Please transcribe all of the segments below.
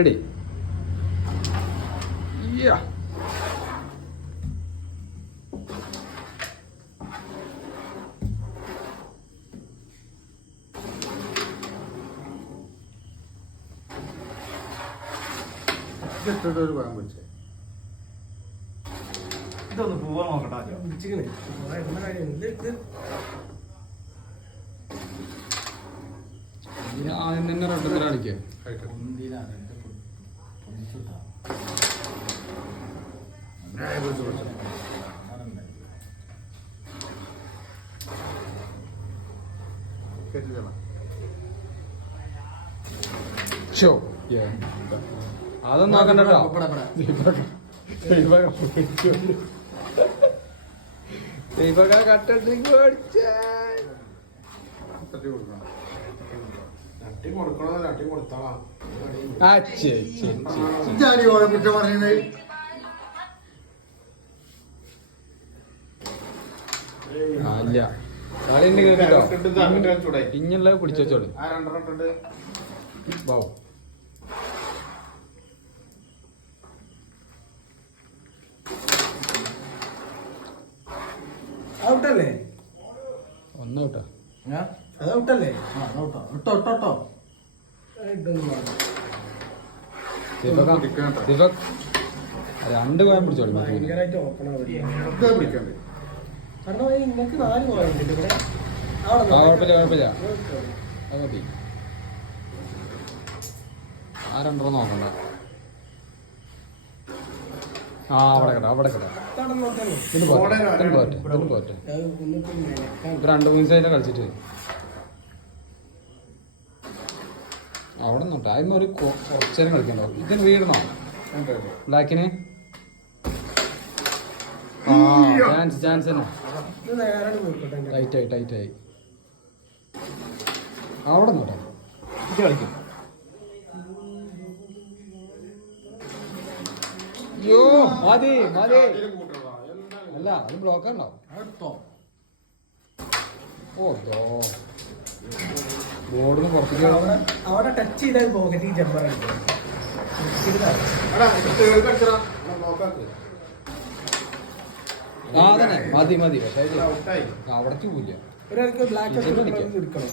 Ready? Yeah. ഇതൊന്ന് പോവാൻ നോക്കട്ടെ ആദ്യം. ആദ്യം തന്നെ റെഡ് കളിക്കുക. ഷോ അതൊന്നും നോക്കണ്ട അല്ല ഇഞ്ഞുള്ളത് പിടിച്ചോളൂ. ബാവു ഔട്ടല്ലേ? ഒന്ന് ഔട്ടാ. അത് ഔട്ടല്ലേ? രണ്ട് കോയം പിടിച്ചോളൂ. ഭയങ്കരമായിട്ട് ഓപ്പണാ കാരണം നിങ്ങൾക്ക് 4 പോയിന്റ് ഇവിടെ. കുഴപ്പമില്ല അത് മതി. ആ രണ്ടെണ്ണം നോക്കണ്ട. അവിടെ കിട്ടാം. ഇതിന് പോട്ടെ. ഇപ്പൊ 2-3 സൈഡിൽ കളിച്ചിട്ട് അവിടെ നോട്ടെ. അതിന് ഒരു കുറച്ചേരം കളിക്കണ്ടോ? ഇതിന് വീടണോ ബ്ലാക്കിന്? ചാൻസ് തന്നെ. ടൈറ്റായി അവിടെ നോട്ടെ. ഇത് കളിക്കും. അയ്യോ മതി അല്ല അത് ബ്ലോക്കാണോ? ബോർഡിന് പുറത്തേക്ക് അവിടെ ടച്ച് ചെയ്താൽ പോകത്തി ജമ്പറാണ്. തന്നെ മതി പക്ഷേ അവിടേക്ക് പോവില്ല. ഒരാൾക്ക് ബ്ലാക്ക് എടുക്കണം.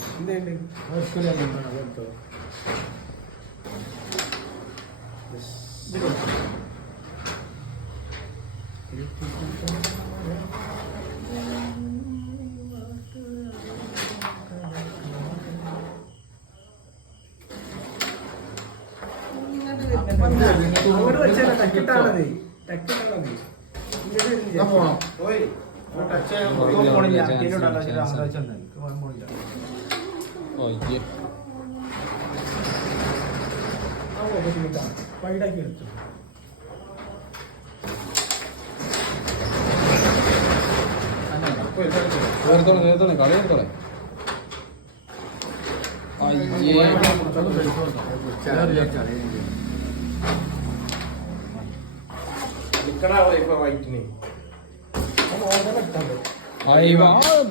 എന്തുണ്ട് അങ്ങോട്ട് വെച്ചാൽ ടക്കിട്ടാണത്. വൈഡാക്കി എടുത്തു. നേരത്തോളെ കളി എടുത്തോളെ.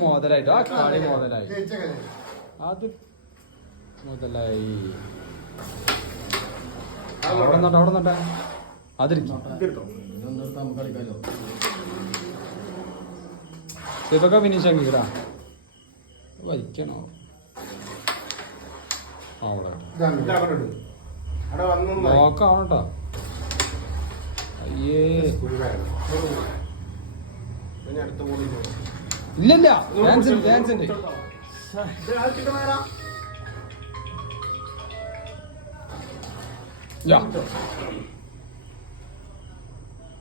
മുതലായിട്ട് ആ കളി മുതലായി. അത് മുതലായി. അവിടെ നോട്ടെ അതിരിക്കും. ഇതൊക്കെ ഫിനിഷ് ആക്കിടാ. വലിക്കണോ? അവിടെ നോക്കാവണട്ടോ. അയ്യേ ഇല്ല ചാൻസ് ഉണ്ട്.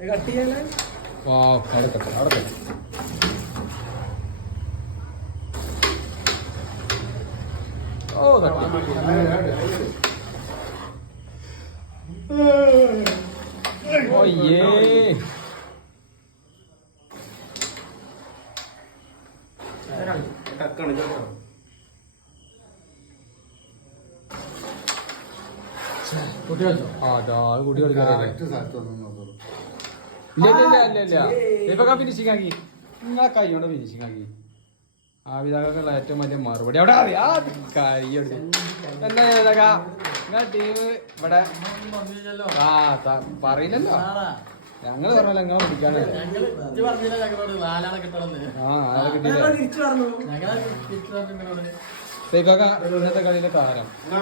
കട്ട് ചെയ്യാനേ. അവിടെ കുട്ടി കളിക്കാറില്ല. ഇപ്പൊ ഫിനിഷിംഗ് ആക്കി. നിങ്ങളെ കൈ കൊണ്ട് ഫിനിഷിംഗ് ആക്കി. ആ വിധാനുള്ള ഏറ്റവും വലിയ മറുപടി അവിടെ അറിയാം. കൈ എന്താ നിങ്ങളെ ടീം ഇവിടെ ആ പറയില്ലല്ലോ ഞങ്ങള് പറഞ്ഞല്ലോ നിങ്ങളെ പിടിക്കാനല്ലേ ആ ആളെ കിട്ടിയില്ല തിരിച്ചു പറഞ്ഞു സേഫാക്ക ഇന്നത്തെ കളിയിലെ താരം ആ